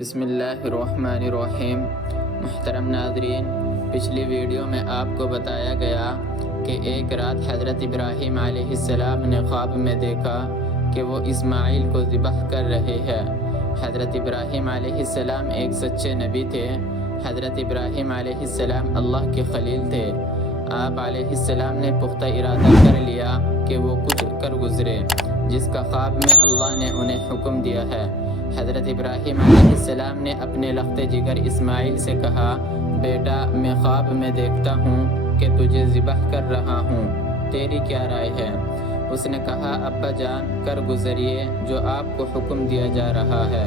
بسم اللہ الرحمن الرحیم۔ محترم ناظرین، پچھلی ویڈیو میں آپ کو بتایا گیا کہ ایک رات حضرت ابراہیم علیہ السلام نے خواب میں دیکھا کہ وہ اسماعیل کو ذبح کر رہے ہیں۔ حضرت ابراہیم علیہ السلام ایک سچے نبی تھے۔ حضرت ابراہیم علیہ السلام اللہ کے خلیل تھے۔ آپ علیہ السلام نے پختہ ارادہ کر لیا کہ وہ کچھ کر گزرے جس کا خواب میں اللہ نے انہیں حکم دیا ہے۔ حضرت ابراہیم علیہ السلام نے اپنے لخت جگر اسماعیل سے کہا، بیٹا میں خواب میں دیکھتا ہوں کہ تجھے ذبح کر رہا ہوں، تیری کیا رائے ہے؟ اس نے کہا، ابا جان کر گزریے جو آپ کو حکم دیا جا رہا ہے،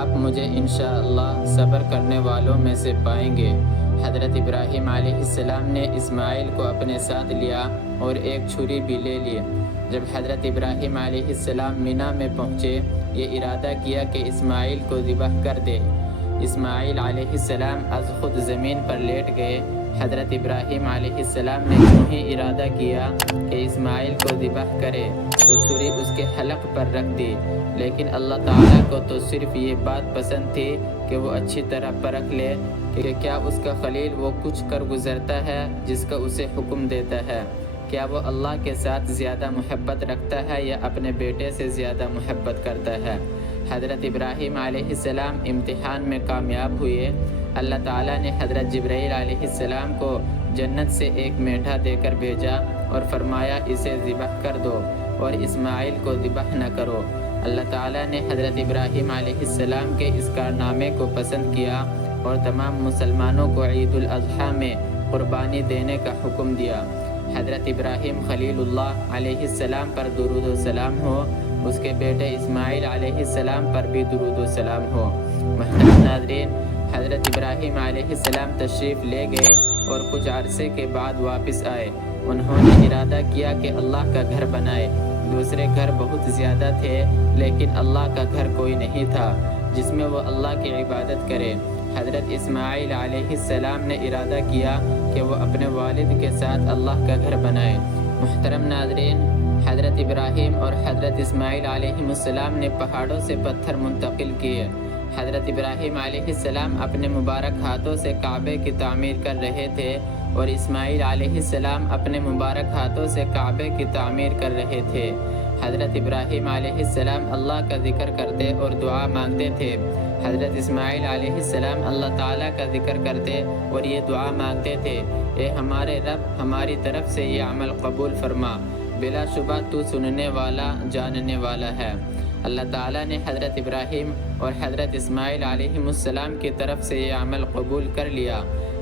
آپ مجھے انشاءاللہ صبر کرنے والوں میں سے پائیں گے۔ حضرت ابراہیم علیہ السلام نے اسماعیل کو اپنے ساتھ لیا اور ایک چھری بھی لے لی۔ جب حضرت ابراہیم علیہ السلام مینا میں پہنچے، یہ ارادہ کیا کہ اسماعیل کو ذبح کر دے۔ اسماعیل علیہ السلام از خود زمین پر لیٹ گئے۔ حضرت ابراہیم علیہ السلام نے یوں ہی ارادہ کیا کہ اسماعیل کو ذبح کرے تو چھری اس کے حلق پر رکھ دی، لیکن اللہ تعالیٰ کو تو صرف یہ بات پسند تھی کہ وہ اچھی طرح پرکھ لے کہ کیا اس کا خلیل وہ کچھ کر گزرتا ہے جس کا اسے حکم دیتا ہے، کیا وہ اللہ کے ساتھ زیادہ محبت رکھتا ہے یا اپنے بیٹے سے زیادہ محبت کرتا ہے۔ حضرت ابراہیم علیہ السلام امتحان میں کامیاب ہوئے۔ اللہ تعالیٰ نے حضرت جبرائیل علیہ السلام کو جنت سے ایک میڈھا دے کر بھیجا اور فرمایا، اسے ذبح کر دو اور اسماعیل کو ذبح نہ کرو۔ اللہ تعالیٰ نے حضرت ابراہیم علیہ السلام کے اس کارنامے کو پسند کیا اور تمام مسلمانوں کو عید الاضحیٰ میں قربانی دینے کا حکم دیا۔ حضرت ابراہیم خلیل اللہ علیہ السلام پر درود و سلام ہو، اس کے بیٹے اسماعیل علیہ السلام پر بھی درود و سلام ہو۔ محترم ناظرین، حضرت ابراہیم علیہ السلام تشریف لے گئے اور کچھ عرصے کے بعد واپس آئے۔ انہوں نے ارادہ کیا کہ اللہ کا گھر بنائے۔ دوسرے گھر بہت زیادہ تھے لیکن اللہ کا گھر کوئی نہیں تھا جس میں وہ اللہ کی عبادت کرے۔ حضرت اسماعیل علیہ السلام نے ارادہ کیا کہ وہ اپنے والد کے ساتھ اللہ کا گھر بنائے۔ محترم ناظرین، حضرت ابراہیم اور حضرت اسماعیل علیہ السلام نے پہاڑوں سے پتھر منتقل کیے۔ حضرت ابراہیم علیہ السلام اپنے مبارک ہاتھوں سے کعبے کی تعمیر کر رہے تھے اور اسماعیل علیہ السلام اپنے مبارک ہاتھوں سے کعبے کی تعمیر کر رہے تھے۔ حضرت ابراہیم علیہ السلام اللہ کا ذکر کرتے اور دعا مانگتے تھے۔ حضرت اسماعیل علیہ السلام اللہ تعالیٰ کا ذکر کرتے اور یہ دعا مانگتے تھے، اے ہمارے رب، ہماری طرف سے یہ عمل قبول فرما، بلا شبہ تو سننے والا جاننے والا ہے۔ اللہ تعالیٰ نے حضرت ابراہیم اور حضرت اسماعیل علیہ السلام کی طرف سے یہ عمل قبول کر لیا،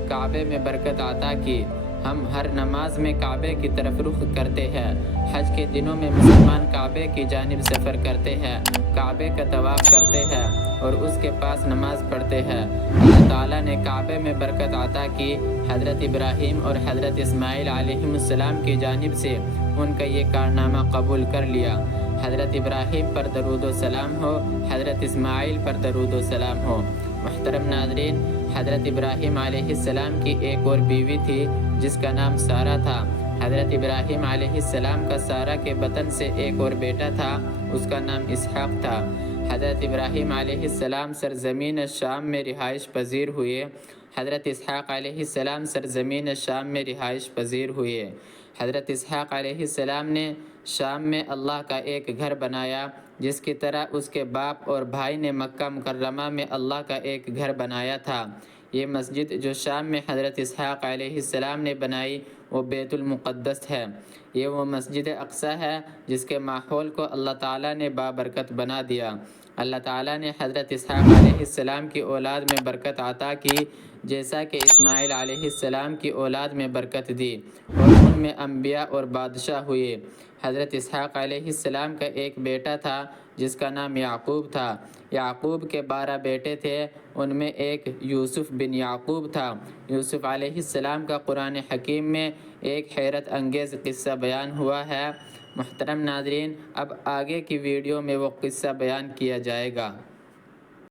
کعبے میں برکت عطا کی۔ ہم ہر نماز میں کعبے کی طرف رخ کرتے ہیں۔ حج کے دنوں میں مسلمان کعبے کی جانب سفر کرتے ہیں، کعبے کا طواف کرتے ہیں اور اس کے پاس نماز پڑھتے ہیں۔ اللہ تعالیٰ نے کعبے میں برکت عطا کی۔ حضرت ابراہیم اور حضرت اسماعیل علیہ السلام کی جانب سے ان کا یہ کارنامہ قبول کر لیا۔ حضرت ابراہیم پر درود و سلام ہو، حضرت اسماعیل پر درود و سلام ہو۔ محترم ناظرین، حضرت ابراہیم علیہ السلام کی ایک اور بیوی تھی جس کا نام سارہ تھا۔ حضرت ابراہیم علیہ السلام کا سارہ کے بطن سے ایک اور بیٹا تھا، اس کا نام اسحاق تھا۔ حضرت ابراہیم علیہ السلام سرزمین شام میں رہائش پذیر ہوئے۔ حضرت اسحاق علیہ السلام سرزمین شام میں رہائش پذیر ہوئے۔ حضرت اسحاق علیہ السلام نے شام میں اللہ کا ایک گھر بنایا، جس کی طرح اس کے باپ اور بھائی نے مکہ مکرمہ میں اللہ کا ایک گھر بنایا تھا۔ یہ مسجد جو شام میں حضرت اسحاق علیہ السلام نے بنائی وہ بیت المقدس ہے۔ یہ وہ مسجد اقصی ہے جس کے ماحول کو اللہ تعالیٰ نے بابرکت بنا دیا۔ اللہ تعالیٰ نے حضرت اسحاق علیہ السلام کی اولاد میں برکت عطا کی، جیسا کہ اسماعیل علیہ السلام کی اولاد میں برکت دی اور ان میں انبیاء اور بادشاہ ہوئے۔ حضرت اسحاق علیہ السلام کا ایک بیٹا تھا جس کا نام یعقوب تھا۔ یعقوب کے 12 بیٹے تھے، ان میں ایک یوسف بن یعقوب تھا۔ یوسف علیہ السلام کا قرآن حکیم میں ایک حیرت انگیز قصہ بیان ہوا ہے۔ محترم ناظرین، اب آگے کی ویڈیو میں وہ قصہ بیان کیا جائے گا۔